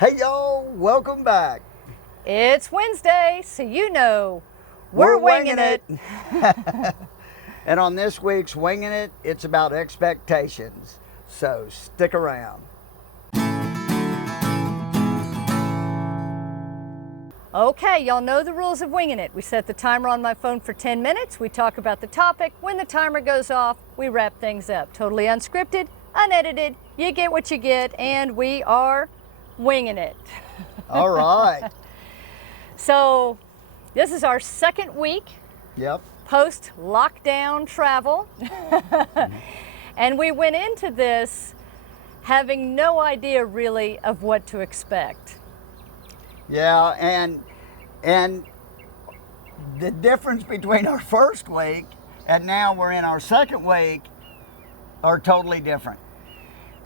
Hey y'all, welcome back. It's Wednesday, so you know we're winging it. And on this week's Winging It, it's about expectations. So stick around. Okay, y'all know the rules of Winging It. We set the timer on my phone for 10 minutes. We talk about the topic. When the timer goes off, we wrap things up. Totally unscripted, unedited. You get what you get, and we are winging it. All right. So this is our second week Yep. post-lockdown travel. And we went into this having no idea really of what to expect. Yeah, and the difference between our first week and now we're in our second week are totally different.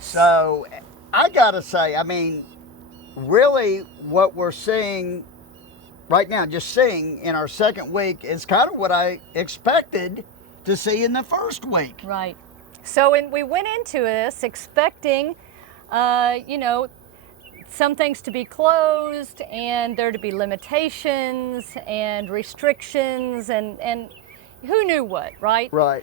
So I gotta say, I mean, really what we're seeing right now, just seeing in our second week, is kind of what I expected to see in the first week. Right. So we went into this expecting, some things to be closed and there to be limitations and restrictions and who knew what, right? Right.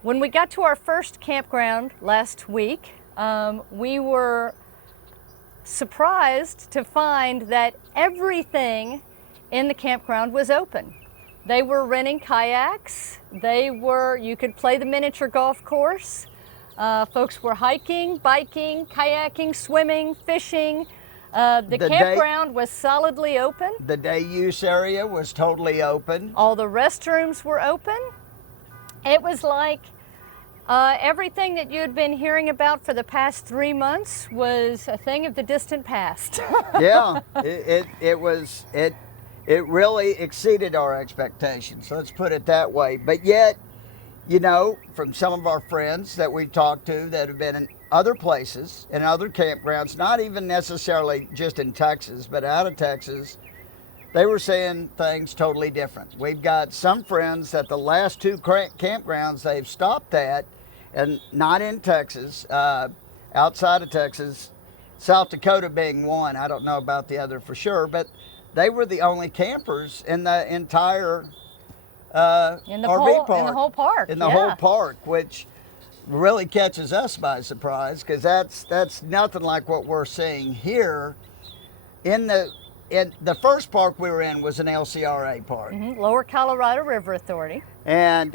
When we got to our first campground last week, we were surprised to find that everything in the campground was open. They were renting kayaks. You could play the miniature golf course. Folks were hiking, biking, kayaking, swimming, fishing. The campground was solidly open. The day use area was totally open. All the restrooms were open. It was like everything that you'd been hearing about for the past 3 months was a thing of the distant past. Yeah, it really exceeded our expectations. Let's put it that way. But yet, from some of our friends that we've talked to that have been in other places and other campgrounds, not even necessarily just in Texas, but out of Texas, they were saying things totally different. We've got some friends that the last two campgrounds they've stopped at, and not in Texas, outside of Texas, South Dakota being one. I don't know about the other for sure, but they were the only campers in the entire RV park. In the whole park. In the whole park, which really catches us by surprise, because that's nothing like what we're seeing here. In the first park we were in was an LCRA park. Mm-hmm. Lower Colorado River Authority. And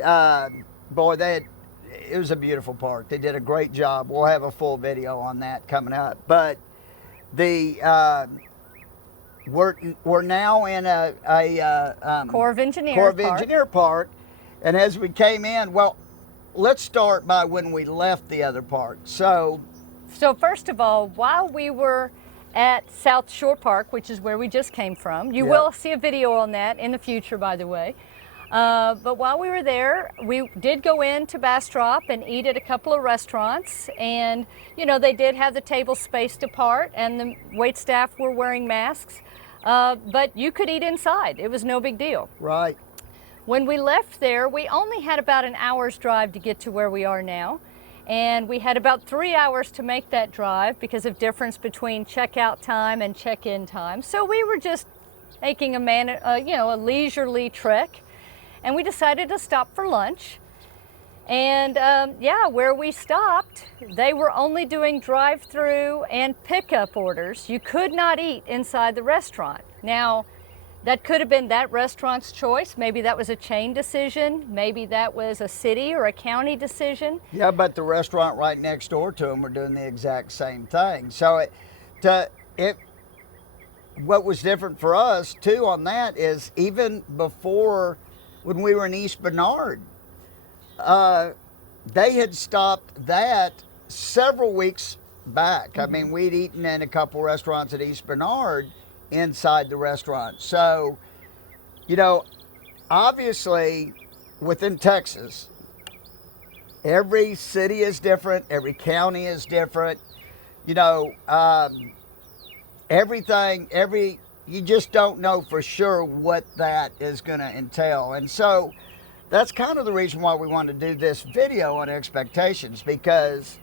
it was a beautiful park. They did a great job. We'll have a full video on that coming up. But we're now in a Corps of Engineer Park. And as we came in, well, let's start by when we left the other park. So first of all, while we were at South Shore Park, which is where we just came from, you will see a video on that in the future, by the way. But while we were there, we did go into Bastrop and eat at a couple of restaurants. And, they did have the tables spaced apart and the wait staff were wearing masks. But you could eat inside. It was no big deal. Right. When we left there, we only had about an hour's drive to get to where we are now. And we had about 3 hours to make that drive because of difference between checkout time and check-in time. So we were just taking a leisurely trek. And we decided to stop for lunch. And where we stopped, they were only doing drive-through and pickup orders. You could not eat inside the restaurant. Now, that could have been that restaurant's choice. Maybe that was a chain decision. Maybe that was a city or a county decision. Yeah, but the restaurant right next door to them were doing the exact same thing. So what was different for us too on that is even before, when we were in East Bernard, they had stopped that several weeks back. Mm-hmm. I mean, we'd eaten in a couple restaurants at East Bernard inside the restaurant. So, obviously within Texas, every city is different, every county is different, you just don't know for sure what that is going to entail. And so that's kind of the reason why we want to do this video on expectations, because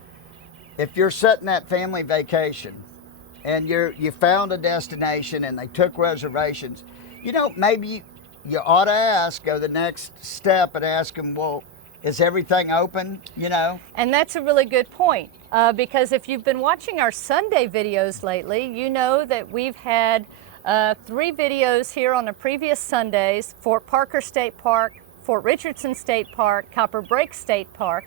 if you're setting that family vacation and you found a destination and they took reservations, maybe you ought to go the next step and ask them, well, is everything open, And that's a really good point, because if you've been watching our Sunday videos lately, you know that we've had 3 videos here on the previous Sundays: Fort Parker State Park, Fort Richardson State Park, Copper Break State Park.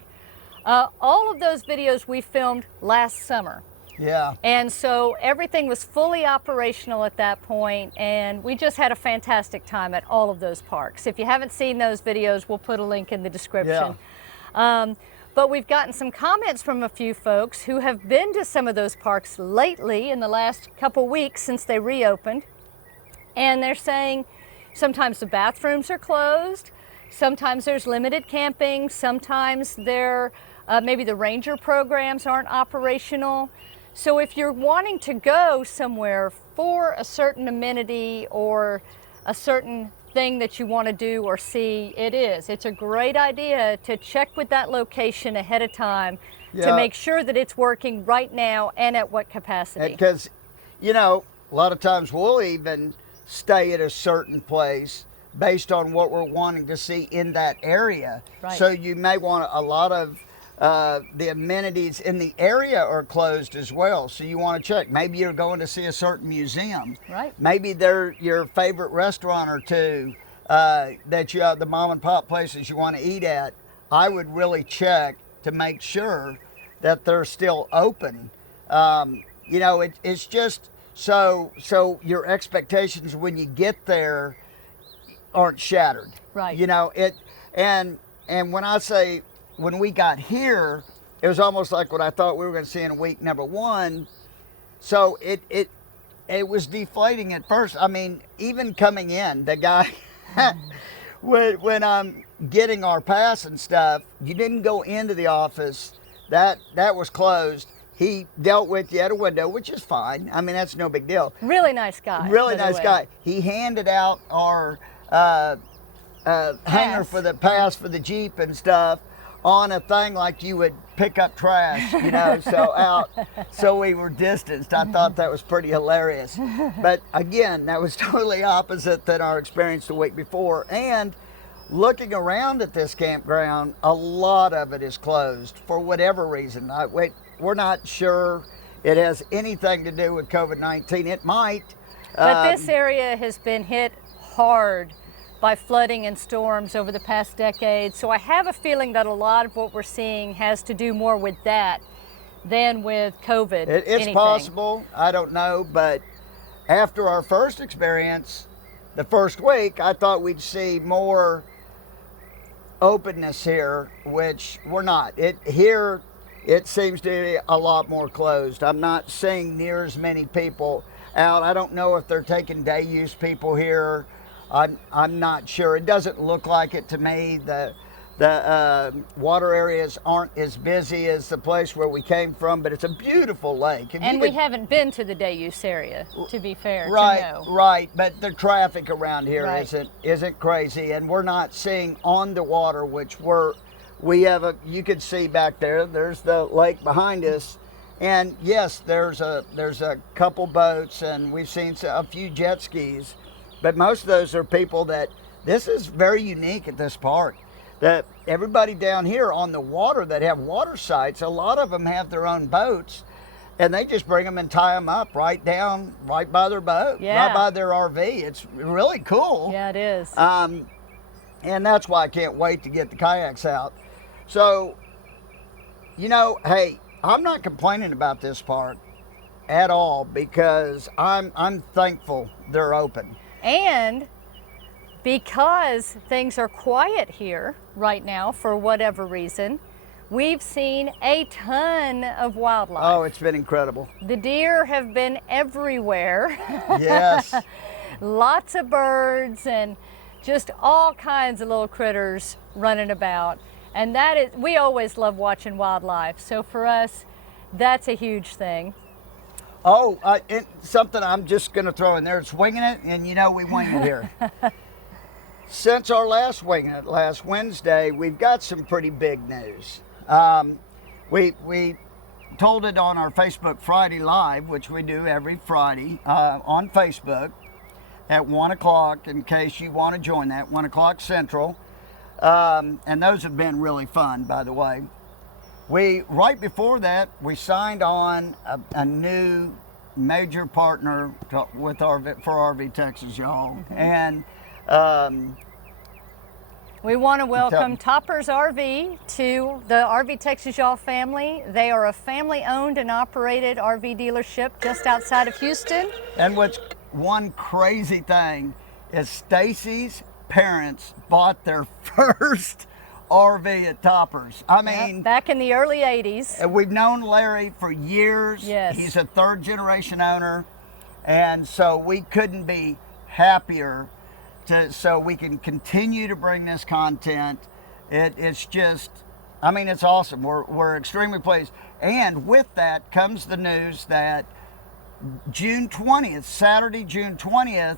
All of those videos we filmed last summer. Yeah. And so everything was fully operational at that point, and we just had a fantastic time at all of those parks. If you haven't seen those videos, we'll put a link in the description. Yeah. But we've gotten some comments from a few folks who have been to some of those parks lately in the last couple weeks since they reopened. And they're saying sometimes the bathrooms are closed, sometimes there's limited camping, sometimes maybe the ranger programs aren't operational. So if you're wanting to go somewhere for a certain amenity or a certain thing that you want to do or see, it's a great idea to check with that location ahead of time to make sure that it's working right now and at what capacity. Because, a lot of times we'll even stay at a certain place based on what we're wanting to see in that area. Right. So you may want a lot of the amenities in the area are closed as well, so you want to check. Maybe you're going to see a certain museum. Right. Maybe they're your favorite restaurant or two that you have, the mom and pop places you want to eat at. I would really check to make sure that they're still open. It's just so your expectations when you get there aren't shattered. Right. And when I say, when we got here, it was almost like what I thought we were going to see in week number 1. So it was deflating at first. I mean, even coming in, the guy, when I'm getting our pass and stuff, you didn't go into the office. That was closed. He dealt with you at a window, which is fine. I mean, that's no big deal. Really nice guy. Really nice guy. He handed out our hanger for the pass for the Jeep and stuff on a thing like you would pick up trash, so we were distanced. I thought that was pretty hilarious. But again, that was totally opposite than our experience the week before. And looking around at this campground, a lot of it is closed for whatever reason. We're not sure it has anything to do with COVID-19. It might. But this area has been hit hard by flooding and storms over the past decade. So I have a feeling that a lot of what we're seeing has to do more with that than with COVID. It's possible. I don't know. But after our first experience, the first week, I thought we'd see more openness here, which we're not. Here, it seems to be a lot more closed. I'm not seeing near as many people out. I don't know if they're taking day use people here. I'm not sure. It doesn't look like it to me. The water areas aren't as busy as the place where we came from, but it's a beautiful lake. And we haven't been to the day use area, to be fair. Right, to know. right. But the traffic around here Right. isn't crazy, and we're not seeing on the water, which we have you can see back there. There's the lake behind us. And yes, there's a couple boats, and we've seen a few jet skis. But most of those are people this is very unique at this park, that everybody down here on the water that have water sites, a lot of them have their own boats, and they just bring them and tie them up right by their boat, right by their RV. It's really cool. Yeah, it is. And that's why I can't wait to get the kayaks out. So, hey, I'm not complaining about this park at all, because I'm thankful they're open. And because things are quiet here right now for whatever reason, we've seen a ton of wildlife. Oh, it's been incredible. The deer have been everywhere. Yes. Lots of birds and just all kinds of little critters running about. And we always love watching wildlife. So for us, that's a huge thing. Oh, something I'm just going to throw in there. It's Wingin It, and we wing it here. Since our last Wingin It, last Wednesday, we've got some pretty big news. We told it on our Facebook Friday Live, which we do every Friday on Facebook at 1 o'clock, in case you want to join that, 1 o'clock Central. And those have been really fun, by the way. Right before that, we signed on a new major partner for RV Texas, y'all. And we want to welcome Toppers RV to the RV Texas Y'all family. They are a family-owned and operated RV dealership just outside of Houston. And what's one crazy thing is Stacy's parents bought their first RV at Toppers. I mean, back in the early 80s. And we've known Larry for years. Yes. He's a third generation owner. And so we couldn't be happier so we can continue to bring this content. It's just, I mean, it's awesome. We're extremely pleased. And with that comes the news that June 20th, Saturday, June 20th,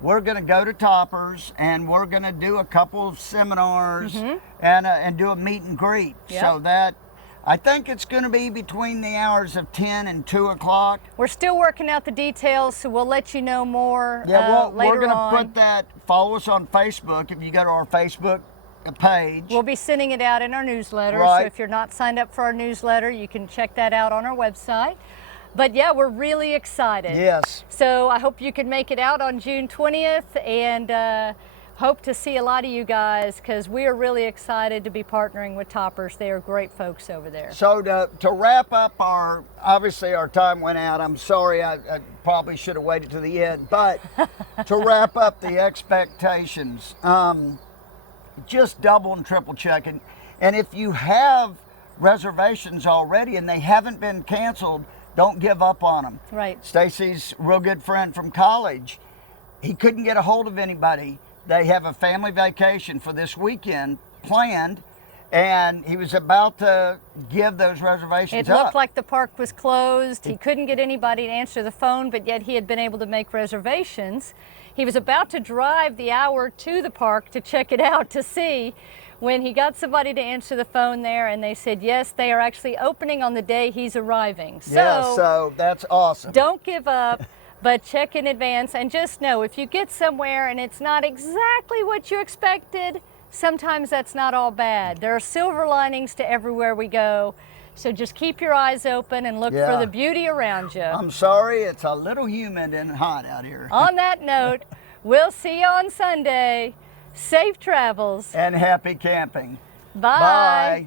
we're going to go to Toppers and we're going to do a couple of seminars and do a meet and greet. Yep. So that, I think it's going to be between the hours of 10 and 2 o'clock. We're still working out the details, so we'll let you know more well, later we're going on. to put that, follow us on Facebook. If you go to our Facebook page. We'll be sending it out in our newsletter. Right. So if you're not signed up for our newsletter, you can check that out on our website. But yeah, we're really excited. Yes. So I hope you can make it out on June 20th and hope to see a lot of you guys because we are really excited to be partnering with Toppers. They are great folks over there. So to wrap up obviously our time went out. I'm sorry, I probably should have waited to the end, but to wrap up the expectations, just double and triple checking. And if you have reservations already and they haven't been canceled, don't give up on them. Right. Stacy's real good friend from college, he couldn't get a hold of anybody. They have a family vacation for this weekend planned, and he was about to give those reservations up. It looked up. like the park was closed. He couldn't get anybody to answer the phone, but yet he had been able to make reservations. He was about to drive the hour to the park to check it out to see when he got somebody to answer the phone there, and they said, yes, they are actually opening on the day he's arriving. So that's awesome. Don't give up, but check in advance, and just know if you get somewhere and it's not exactly what you expected, sometimes that's not all bad. There are silver linings to everywhere we go. So just keep your eyes open and look for the beauty around you. I'm sorry, it's a little humid and hot out here. On that note, we'll see you on Sunday. Safe travels. And happy camping. Bye. Bye.